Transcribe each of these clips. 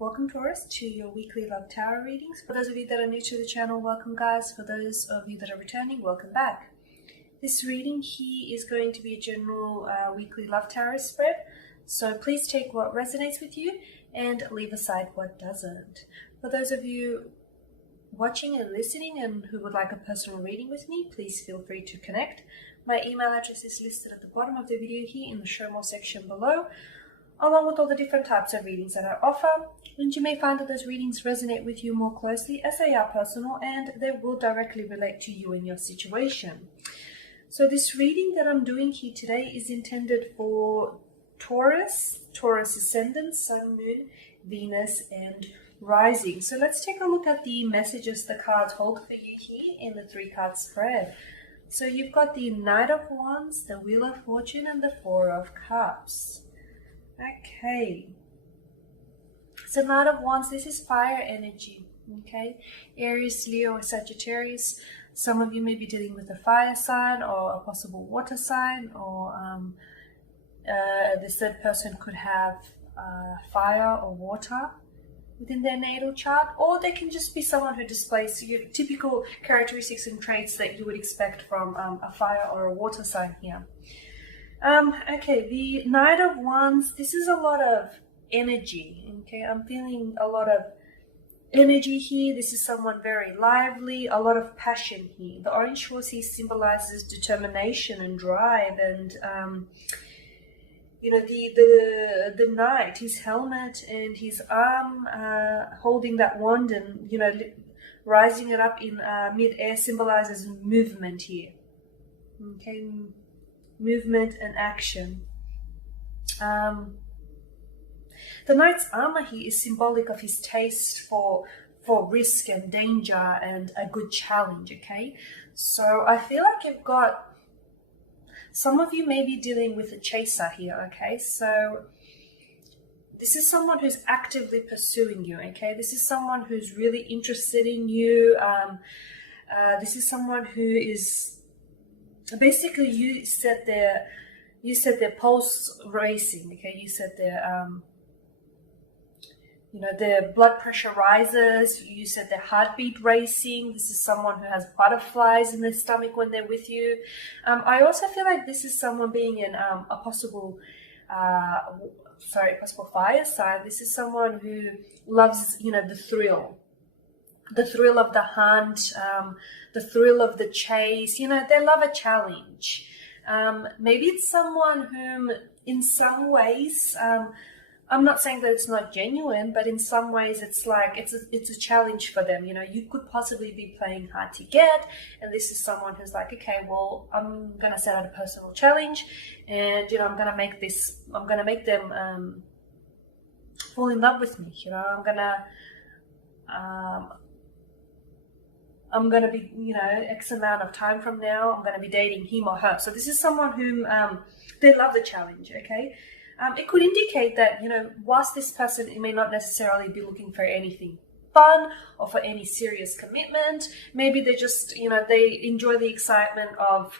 Welcome, Taurus, to your weekly love tarot readings. For those of you that are new to the channel, welcome, guys. For those of you that are returning, welcome back. This reading here is going to be a general weekly love tarot spread, so please take what resonates with you and leave aside what doesn't. For those of you watching and listening and who would like a personal reading with me, please feel free to connect. My email address is listed at the bottom of the video here in the show more section below, along with all the different types of readings that I offer. And you may find that those readings resonate with you more closely as they are personal and they will directly relate to you and your situation. So this reading that I'm doing here today is intended for Taurus, Taurus ascendant, Sun, Moon, Venus, and Rising. So let's take a look at the messages the cards hold for you here in the 3-card spread. So you've got the Knight of Wands, the Wheel of Fortune, and the 4 of Cups. Okay, so Knight of Wands, this is fire energy, okay? Aries, Leo, or Sagittarius. Some of you may be dealing with a fire sign or a possible water sign, or the third person could have fire or water within their natal chart, or they can just be someone who displays your typical characteristics and traits that you would expect from a fire or a water sign here. Okay, the Knight of Wands, this is a lot of energy, okay? I'm feeling a lot of energy here. This is someone very lively, a lot of passion here. The orange horse here symbolizes determination and drive, and you know, the knight, his helmet and his arm holding that wand and, you know, rising it up in mid-air symbolizes movement here, okay? Movement and action. The knight's armor here is symbolic of his taste for risk and danger and a good challenge, okay? So I feel like you've got, some of you may be dealing with a chaser here, okay? So this is someone who's actively pursuing you, okay? This is someone who's really interested in you. This is someone who is, basically, you set their pulse racing, okay? You set their, you know, their blood pressure rises. You set their heartbeat racing. This is someone who has butterflies in their stomach when they're with you. I also feel like this is someone being in a possible fire sign. This is someone who loves, you know, the thrill of the hunt, the thrill of the chase. You know, they love a challenge. Maybe it's someone whom, in some ways, I'm not saying that it's not genuine, but in some ways it's like it's a challenge for them. You know, you could possibly be playing hard to get, and this is someone who's like, okay, well, I'm gonna set out a personal challenge, and, you know, I'm gonna make them fall in love with me. You know, I'm gonna be, you know, X amount of time from now, I'm gonna be dating him or her. So this is someone whom they love the challenge, okay? It could indicate that, you know, whilst this person may not necessarily be looking for anything fun or for any serious commitment, maybe they just, you know, they enjoy the excitement of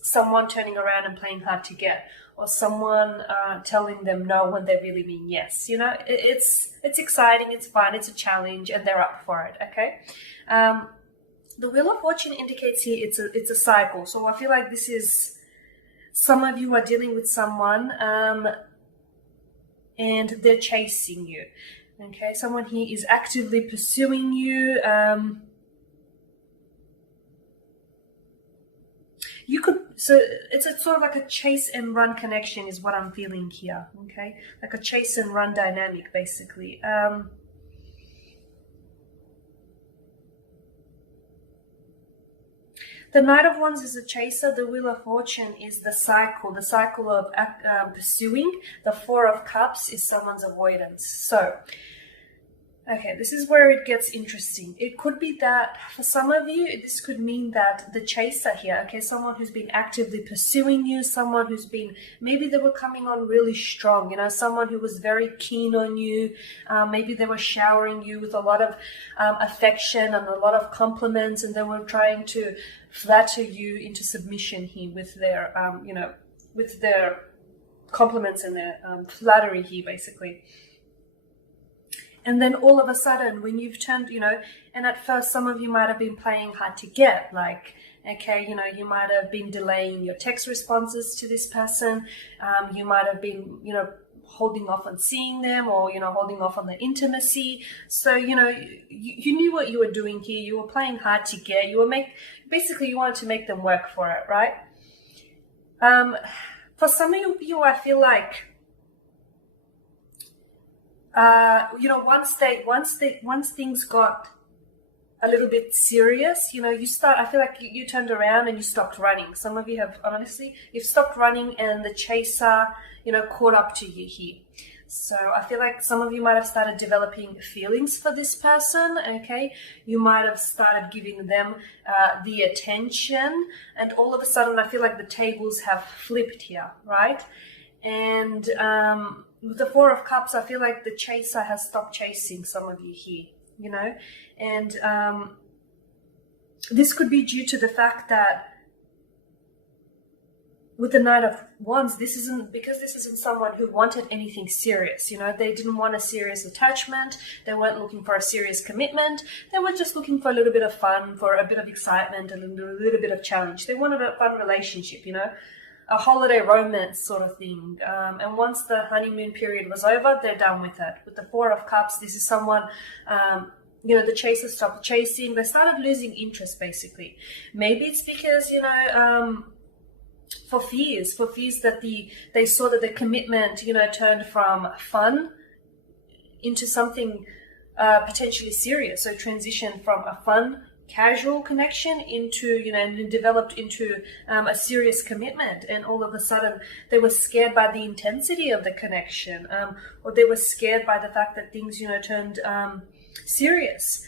someone turning around and playing hard to get, or someone telling them no when they really mean yes. You know, it's exciting, it's fun, it's a challenge, and they're up for it, okay? The Wheel of Fortune indicates here it's a cycle. So I feel like this is, some of you are dealing with someone and they're chasing you, okay? Someone here is actively pursuing you. You could, so it's a sort of like a chase and run connection is what I'm feeling here, okay? Like a chase and run dynamic, basically. The Knight of Wands is a chaser. The Wheel of Fortune is the cycle of pursuing. The 4 of Cups is someone's avoidance. So, okay, this is where it gets interesting. It could be that for some of you, this could mean that the chaser here, okay, someone who's been actively pursuing you, someone who's been, maybe they were coming on really strong, you know, someone who was very keen on you. Maybe they were showering you with a lot of affection and a lot of compliments, and they were trying to flatter you into submission here with their, you know, with their compliments and their flattery here, basically. And then all of a sudden, when you've turned, and at first some of you might have been playing hard to get, like, okay, you might have been delaying your text responses to this person. You might have been, holding off on seeing them, or, holding off on the intimacy. So, you knew what you were doing here. You were playing hard to get. Basically, you wanted to make them work for it, right? For some of you, I feel like, once things got a little bit serious, I feel like you turned around and you stopped running. Some of you have, honestly, you've stopped running and the chaser, caught up to you here. So I feel like some of you might have started developing feelings for this person, okay? You might have started giving them the attention, and all of a sudden I feel like the tables have flipped here, right? And with the Four of Cups, I feel like the chaser has stopped chasing some of you here, and this could be due to the fact that with the Knight of Wands, this isn't someone who wanted anything serious. They didn't want a serious attachment. They weren't looking for a serious commitment. They were just looking for a little bit of fun, for a bit of excitement, a little bit of challenge. They wanted a fun relationship, a holiday romance sort of thing. And once the honeymoon period was over, they're done with it. With the Four of Cups, this is someone, the chaser stopped chasing. They started losing interest, basically. Maybe it's because, for fears that they saw that the commitment, turned from fun into something potentially serious. So transitioned from a fun, casual connection into, and developed into a serious commitment. And all of a sudden they were scared by the intensity of the connection, or they were scared by the fact that things, turned serious.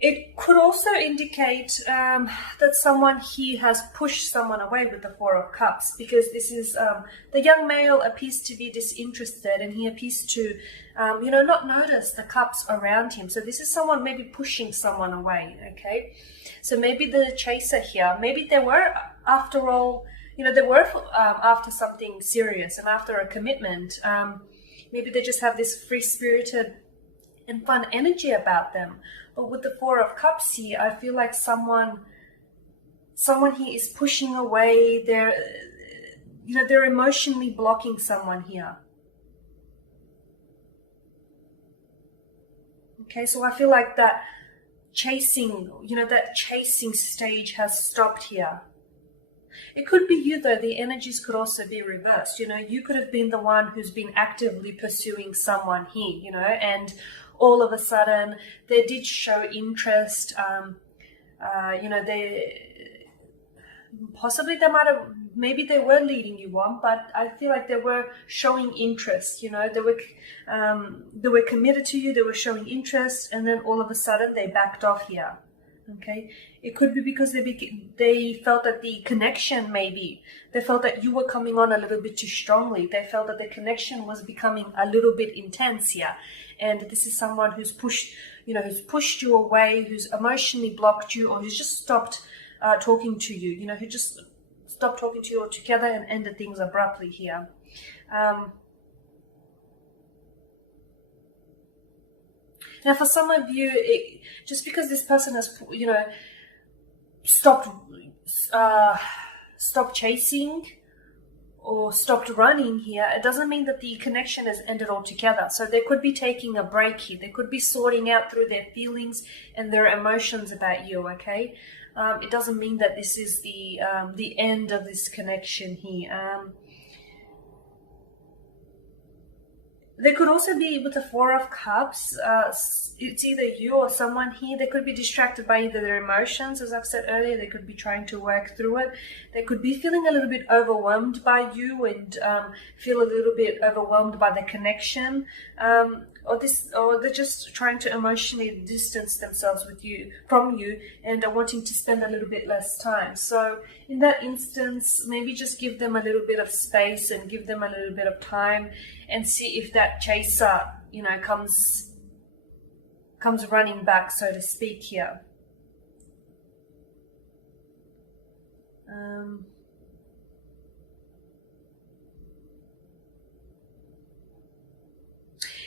It could also indicate that someone here has pushed someone away with the Four of Cups, because this is the young male appears to be disinterested, and he appears to, not notice the cups around him. So this is someone maybe pushing someone away, okay? So maybe the chaser here, maybe they were, after all, they were after something serious and after a commitment. Maybe they just have this free-spirited and fun energy about them. But with the Four of Cups here, I feel like someone here is pushing away. They're emotionally blocking someone here. Okay, so I feel like that chasing stage has stopped here. It could be you, though. The energies could also be reversed. You could have been the one who's been actively pursuing someone here, and all of a sudden they did show interest. Maybe they were leading you on, but I feel like they were showing interest. They were committed to you. They were showing interest, and then all of a sudden they backed off here. Okay, it could be because they felt that the connection, maybe they felt that you were coming on a little bit too strongly. They felt that the connection was becoming a little bit intense here, and this is someone who's pushed you away, who's emotionally blocked you, or who's just stopped talking to you. Who just stopped talking to you altogether and ended things abruptly here. Now, for some of you, just because this person has, stopped chasing or stopped running here, it doesn't mean that the connection has ended altogether. So they could be taking a break here. They could be sorting out through their feelings and their emotions about you, okay? It doesn't mean that this is the end of this connection here. There could also be, with the Four of Cups, it's either you or someone here. They could be distracted by either their emotions, as I've said earlier. They could be trying to work through it. They could be feeling a little bit overwhelmed by you and feel a little bit overwhelmed by the connection. Or they're just trying to emotionally distance themselves from you and are wanting to spend a little bit less time. So in that instance, maybe just give them a little bit of space and give them a little bit of time and see if that chaser, comes running back, so to speak, here.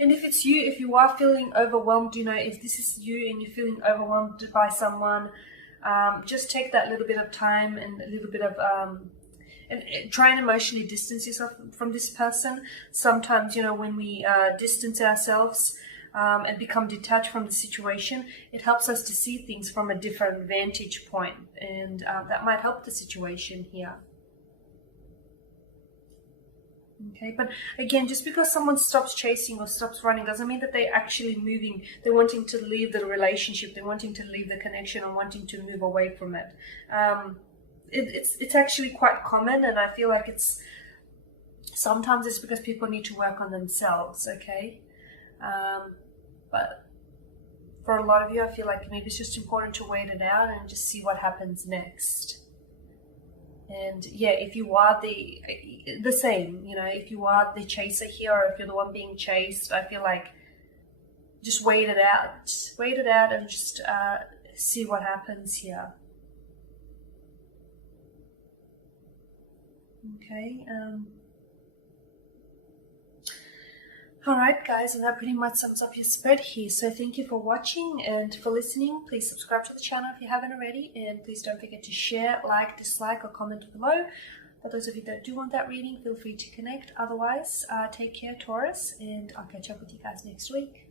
And if it's you, if you are feeling overwhelmed, you know, if this is you and you're feeling overwhelmed by someone, just take that little bit of time and a little bit of and try and emotionally distance yourself from this person. Sometimes, you know, when we distance ourselves and become detached from the situation, it helps us to see things from a different vantage point, and that might help the situation here. Okay, but again, just because someone stops chasing or stops running doesn't mean that they're actually moving. They're wanting to leave the relationship, they're wanting to leave the connection, or wanting to move away from it. It's actually quite common, and I feel like sometimes it's because people need to work on themselves, okay? But for a lot of you, I feel like maybe it's just important to wait it out and just see what happens next. And yeah, if you are the same, you know, if you are the chaser here, or if you're the one being chased, I feel like just wait it out. Just wait it out and just see what happens here. Okay. Alright guys, and that pretty much sums up your spread here. So thank you for watching and for listening. Please subscribe to the channel if you haven't already, and please don't forget to share, like, dislike, or comment below. For those of you that do want that reading, feel free to connect. Otherwise, take care, Taurus, and I'll catch up with you guys next week.